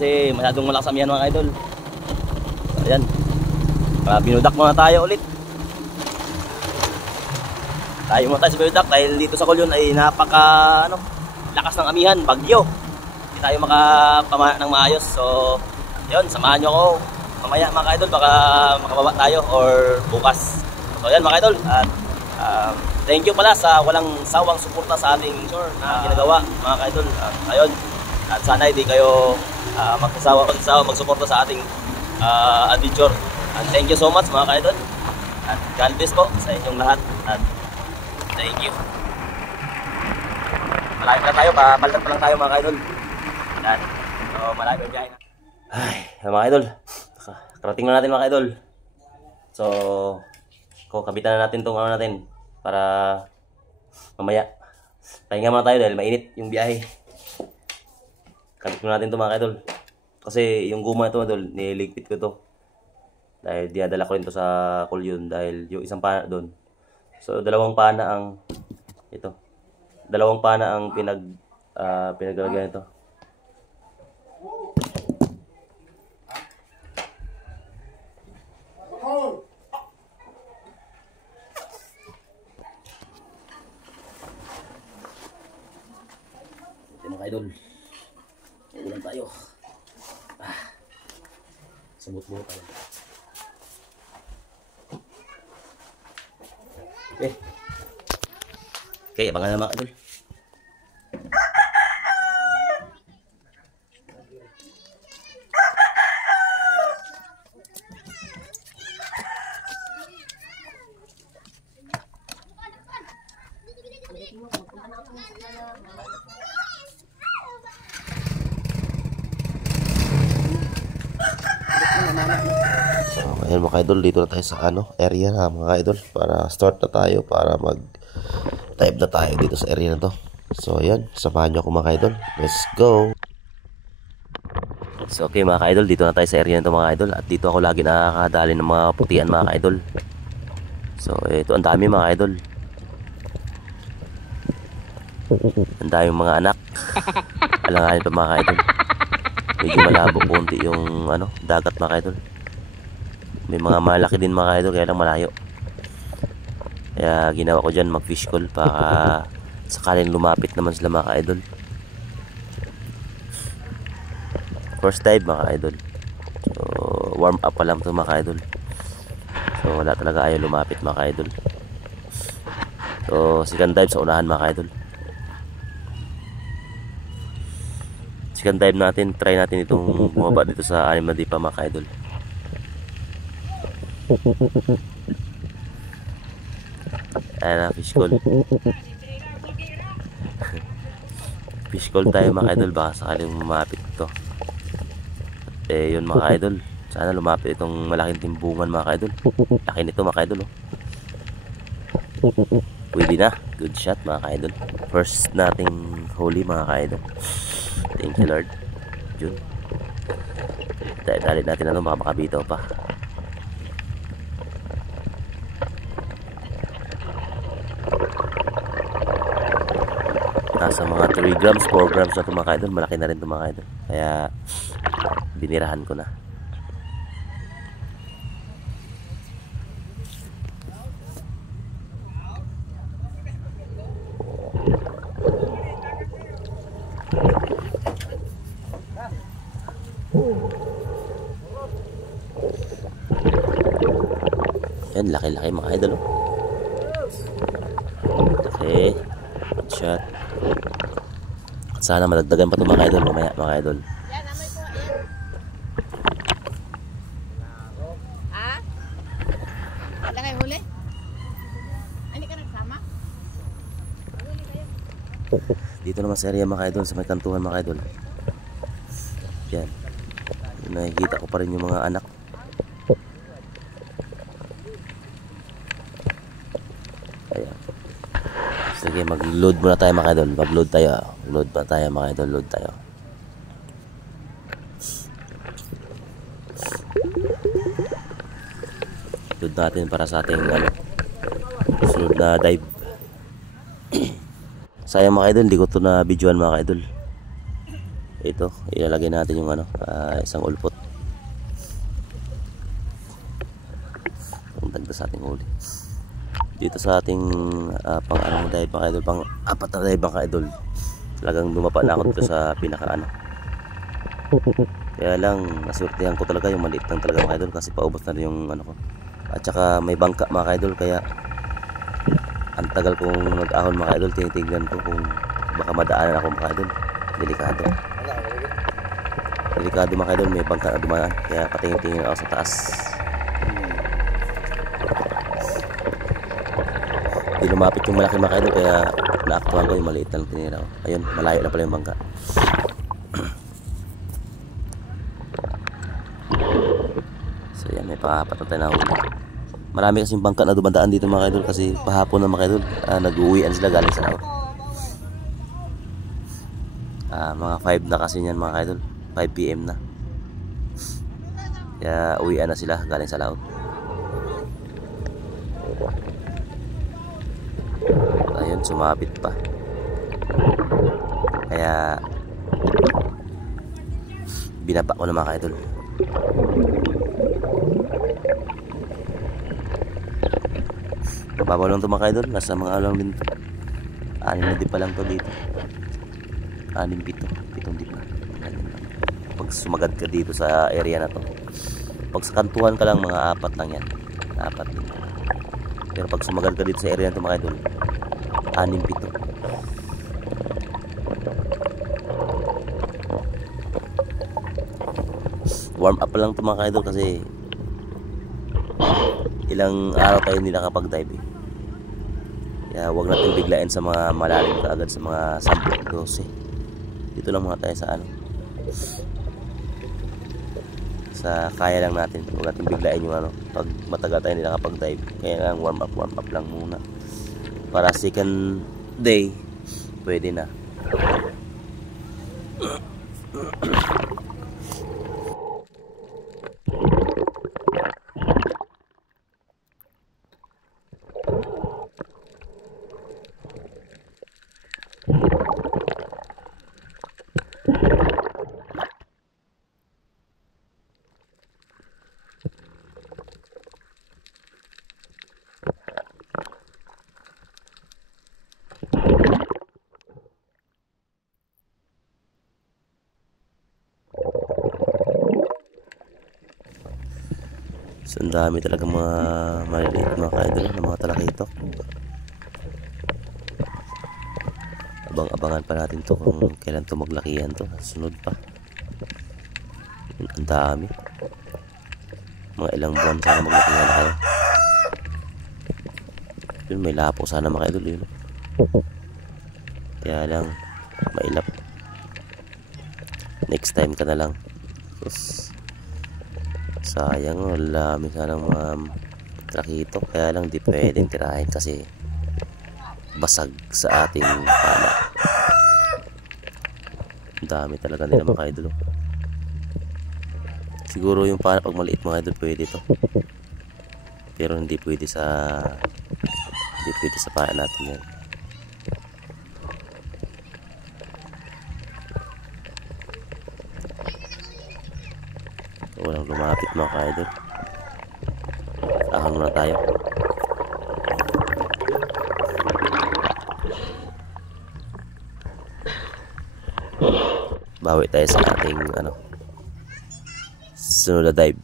kasi masyadong malakas amihan mga idol. Ayan. Binudak muna tayo ulit. Tayo muna tayo sa binudak dahil dito sa Kulyon ay lakas ng amihan, bagyo. Hindi tayo makapamana ng maayos. So, yun, samahan nyo ako mamaya mga idol, baka makababa tayo or bukas. So, ayan mga idol. At thank you pala sa walang sawang suporta sa ating na ginagawa mga idol. Ayun. At sana hindi kayo magsasawa magsuporta sa ating adventure. And thank you so much mga idol. At God bless po sa inyong lahat. At thank you. Malayo na tayo, papalitan pa lang tayo mga idol. At malayo ang biyahe na. Ay, mga idol. Karating na natin mga idol. So, kabitan na natin itong natin para mamaya. Pahinga muna tayo dahil mainit yung biyahe. Kabit muna natin ito mga idol. Kasi yung guma ito mga idol, niligpit ko ito. Dahil dinadala ko rin ito sa Kulyon dahil yung isang pana doon. So, dalawang pana ang pinaglalagyan ito. Ito mga idol. Ulan tayo. Sabot-bot tayo. Okay, abangan na mga idol. So, ayan mga idol, dito na tayo sa area na mga idol para start na tayo para mag-type na tayo dito sa area na to. So, ayan, samahan nyo ako mga idol. Let's go! So, okay mga idol, dito na tayo sa area na to mga idol. At dito ako lagi nakakadali ng mga putian mga idol. So, ito ang dami mga idol. Ang dami mga anak. Alanganin pa mga idol. Medyo malabo konti yung dagat mga idol. May mga malaki din mga idol, kaya lang malayo. Kaya ginawa ko dyan mag-fish call para sakaling lumapit naman sila mga idol. First dive mga idol. So warm up pa lang to mga idol. So wala talaga ayaw lumapit mga idol. So second dive sa unahan mga idol. Second dive natin, try natin itong bumaba dito sa Anim na Dipa mga idol. Ayan na, fish call. Fish call tayo mga idol, baka sakaling lumapit ito. At yun mga idol, sana lumapit itong malaking timbungan mga idol. Laki nito mga idol Pwede na, good shot mga idol. First nating huli mga idol. Thank you Lord. Yun, dalit natin baka makabitaw pa. Nasa mga 3 grams, 4 grams na ito mga idol. Malaki na rin ito mga idol. Kaya binirahan ko na. Yan, laki-laki mga idol. Okay, good shot. At sana madagdagan pa ito mga idol mamaya mga idol. Yan, amoy po. Yan. Ha? Wala kayo huli? Hindi ka nagsama? Huli kayo. Dito naman sa area mga idol, sa may kantuhan mga idol. Yan, nakikita ko pa rin yung mga anak. Ayan. Sige, mag-load muna tayo mga idol. Mag-load tayo. Load pa tayo mga idol. Load tayo. Load natin para sa ating sunod na dive. Sayang mga idol, hindi ko ito na videoan mga idol. Ito, ilalagay natin yung ano, isang ulpot. Ang dagdag sa ating huli. Dito sa ating pang anong dive mga idol, pang apat na dive mga idol. Talagang dumapa na ako dito sa pinaka ano. Kaya lang nasurtihan ko talaga yung maliit lang talaga mga idol kasi paubos na rin yung ano ko. At saka may bangka mga idol, kaya ang tagal kong nag-ahon mga idol. Tinitignan ko kung baka madaanan ako mga idol. Delikado. Delikado mga idol, may bangka na dumaan. Kaya patingin-tingin ako sa taas. Di lumapit yung malaki mga idol, kaya naaktuhan ko yung maliit na lang tinira ko. Ayun, malayo na pala yung bangka. So yan, may pangapat na huli. Marami kasing bangka na dumadaan dito mga idol kasi pahapon na mga idol, nag-uwian sila galing sa laot. Mga 5 na kasi yan mga idol, 5 PM na. Kaya uwian na sila galing sa laot. Ayun, sumabit pa. Kaya binaba ko na mga idol. Mababaw lang ito mga idol, nasa mga alang din ito. 6 na di pa lang ito dito. 6, 7 di pa. Pag sumagad ka dito sa area na to, pag sa kantuhan ka lang, mga 4 lang yan. 4 din. Pero pag sumagad ka dito sa area na to mga idol, 6, 7. Warm up lang ito mga idol kasi ilang araw tayo hindi nakapag-dive eh. Kaya huwag natin biglain sa mga malalim kaagad, sa mga 10, 12. Dito lang muna tayo sa ano, sa kaya lang natin. Huwag natin biglain yung ano, pag matagal tayo hindi nakapag-dive. Kaya lang warm up lang muna. Para second day pwede na. So, ang dami talaga mga maliliit mga ka-idol ng mga talakitok. Abang-abangan pa natin to kung kailan to maglakihan to. Sunod pa. Ang dami. Mga ilang buwan sana maglakihan na kayo. Yun, may lapo sana mga ka-idol yun. Kaya lang mailap. Next time ka na lang. Tapos sayang, wala kami sanang mga trakitok. Kaya lang di pwedeng tirahin kasi basag sa ating pana. Ang dami talaga nila mga idol. Siguro yung pana pag maliit mga idol pwede to, pero hindi pwede sa pana natin yan. Walang lumapit mga ka-idol. Ahon muna tayo. Bawi tayo sa ating ano, sunod na dive.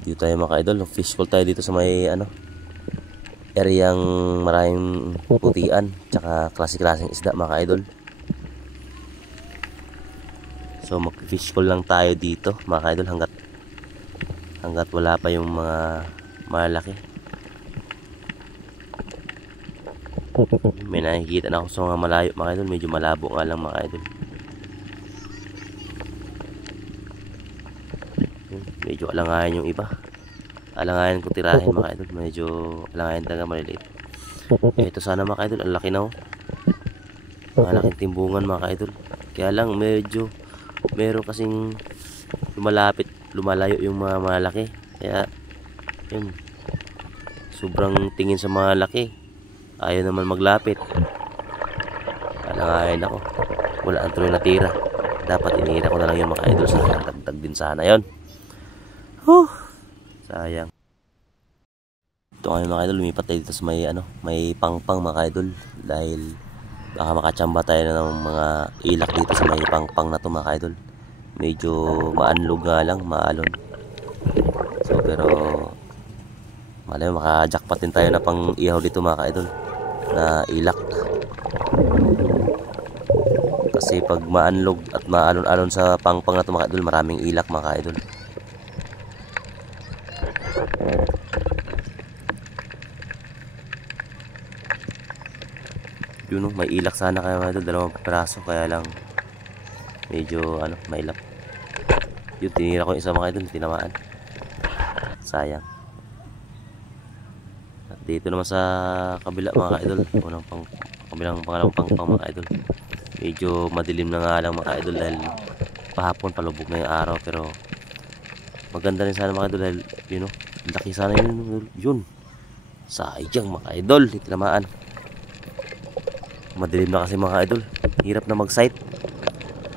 Dito tayo mga ka-idol. Fish call tayo dito sa may ano, areang maraming putian tsaka klase-klaseng isda mga ka-idol. So mag-fish call lang tayo dito mga ka-idol hanggat wala pa yung mga malaki. May nakikita na ako sa mga malayo mga idol. Medyo malabo nga lang mga idol. Medyo alangayan yung iba. Alangayan ko tirahin mga idol. Medyo alangayan talaga, maliliit. Ito sana mga idol, ang laki na oh. Malaking timbungan mga idol. Kaya lang medyo meron kasing lumalayo yung mga malaki. Kaya yun, sobrang tingin sa mga laki. Ayaw naman maglapit. Alangayin ako. Wala ang tuloy natira. Dapat inira ko na lang yun mga idol. Sayang, dagdag din sana yun. Sayang. Ito ngayon mga idol, lumipat tayo dito sa may pangpang mga idol. Dahil baka makachamba tayo ng mga ilak dito sa may pangpang na to mga idol. Medyo maanlog nga lang, maalon. So pero malay maka-jackpot din tayo na pang ihaw dito mga idol na ilak. Kasi pag maanlog at maalon-alon sa pangpang na to mga idol, maraming ilak mga idol. Yun may ilak sana kaya mga idol, 2 piraso kaya lang medyo mailap. Yun, tinira ko yung isa mga idol, tinamaan. Sayang. At dito naman sa kabila mga idol, kabilang pangalawang pangpang mga idol. Medyo madilim na nga lang mga idol dahil pahapon palubog na yung araw, pero maganda rin sana mga idol dahil laki sana yun. Sayang mga idol, tinamaan. Madilim na kasi mga idol, hirap na mag-sight.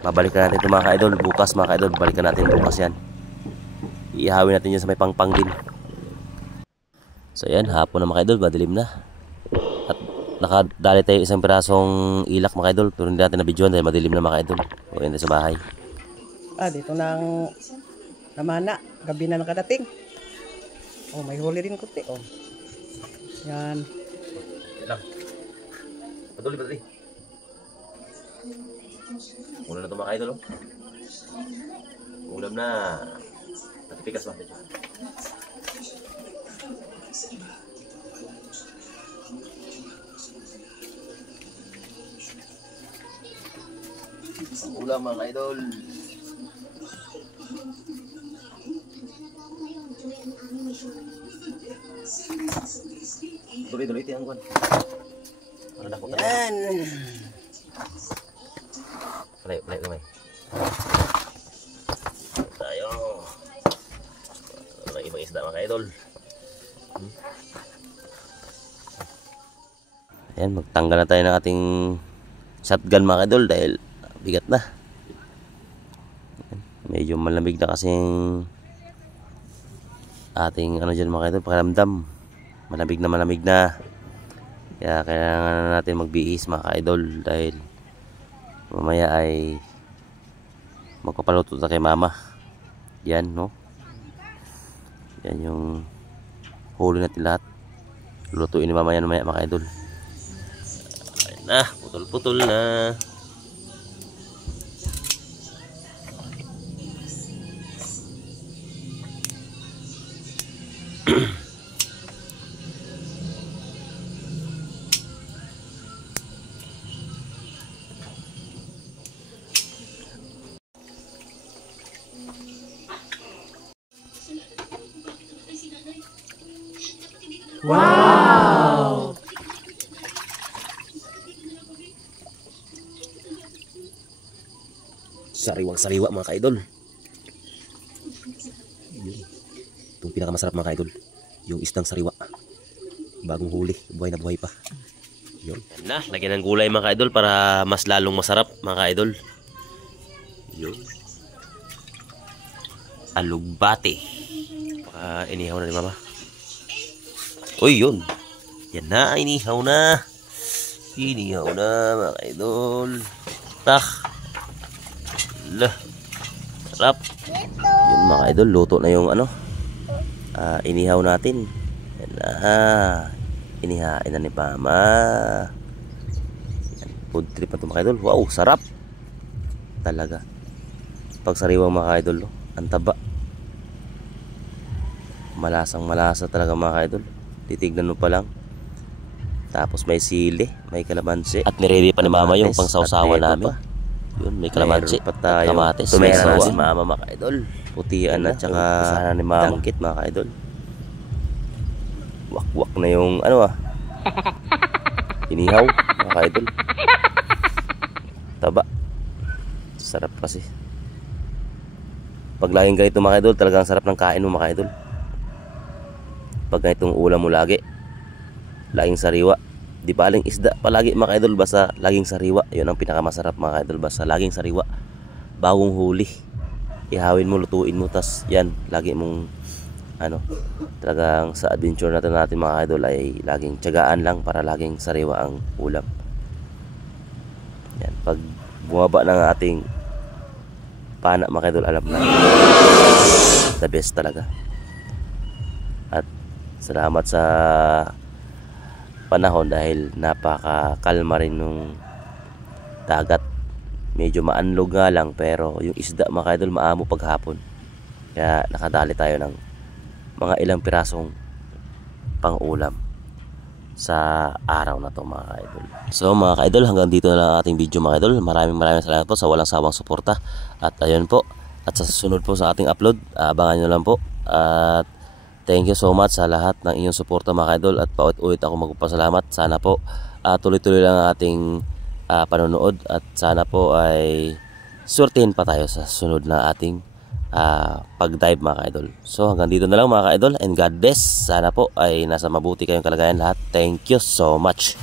Babalikan natin ito mga idol bukas mga idol, balikan natin bukas yan. Iihawin natin yun sa may pangpang din. So yan, hapon na mga idol, madilim na. At nakadali tayo isang pirasong ilak mga idol, pero hindi natin na-videoan dahil madilim na mga idol. O yun sa bahay. Dito nang namana, gabi na nakadating. May huli rin kuti. Yan. Lang. Paduli. Ulam na ito mga idol. Ulam na. Natipikas ba? Ulam mga idol. Tuloy tiyang kuwan. Yan. Play kamay. Tayo. May ibang isda mga idol. Ayan, magtanggal na tayo ng ating shotgun mga idol dahil bigat na. Medyo malamig na kasing ating dyan mga idol, pakiramdam. Malamig na. Kaya kailangan natin magbihis mga idol dahil mamaya ay magpapaluto na kay mama. Yan yan yung huli natin lahat. Lutuin ni mama yan mamaya mga idol. Ayun na, putol na. Wow! Sariwang-sariwa mga kaidol. Itong pinakamasarap mga kaidol, yung isdang sariwa. Bagong huli, buhay na buhay pa. Yun. Yan na, lagyan ng gulay mga kaidol para mas lalong masarap mga kaidol. Yun. Alugbate. Inihaw na ni mama. Uy, yun. Yan na, inihaw na. Inihaw na mga kaidol. Tak. Lah. Sarap. Yun mga idol, luto na yung inihaw natin. Yan na. Inihain na ni mama. Food trip na ito mga idol. Wow, sarap. Talaga. Pag sariwang mga idol, ang taba. Malasang malasa talaga mga idol. Titignan mo pa lang. Tapos may sili, may kalamansi. At niready pa ni mama yung pangsawsawan namin. Yun, may kalamansi, kamatis, may sawa si mama mga idol. Putian at saka sana ni mama dangkit mga idol. Wak-wak na yung inihaw mga idol. Taba. Sarap kasi. Pag laging ganito mga idol, talagang sarap ng kain mo mga idol. Pag ganitong ulam mo lagi, laging sariwa, Di baling isda palagi mga idol, basta laging sariwa. Yun ang pinakamasarap mga idol, basta laging sariwa. Bagong huli, ihawin mo, lutuin mo, tas yan, lagi mong talagang sa adventure natin mga idol ay laging tiyagaan lang para laging sariwa ang ulam. Yan, pag bumaba ng ating pana mga idol, alam na the best talaga. At salamat sa panahon dahil napakakalma rin nung dagat. Medyo maanlog nga lang, pero yung isda mga idol maamo paghapon. Kaya nakadali tayo ng mga ilang pirasong pang-ulam sa araw na to mga idol. So mga ka-idol, hanggang dito na lang ating video mga idol. Maraming salamat po sa walang sawang suporta. At ayun po, at sa susunod po sa ating upload, abangan nyo lang po. At thank you so much sa lahat ng inyong suporta mga idol. At paulit-ulit ako magpapasalamat. Sana po tuloy-tuloy lang ang ating panonood. At sana po ay surtihin pa tayo sa sunod na ating pag-dive mga ka-idol. So hanggang dito na lang mga ka-idol, and God bless. Sana po ay nasa mabuti kayong kalagayan lahat. Thank you so much.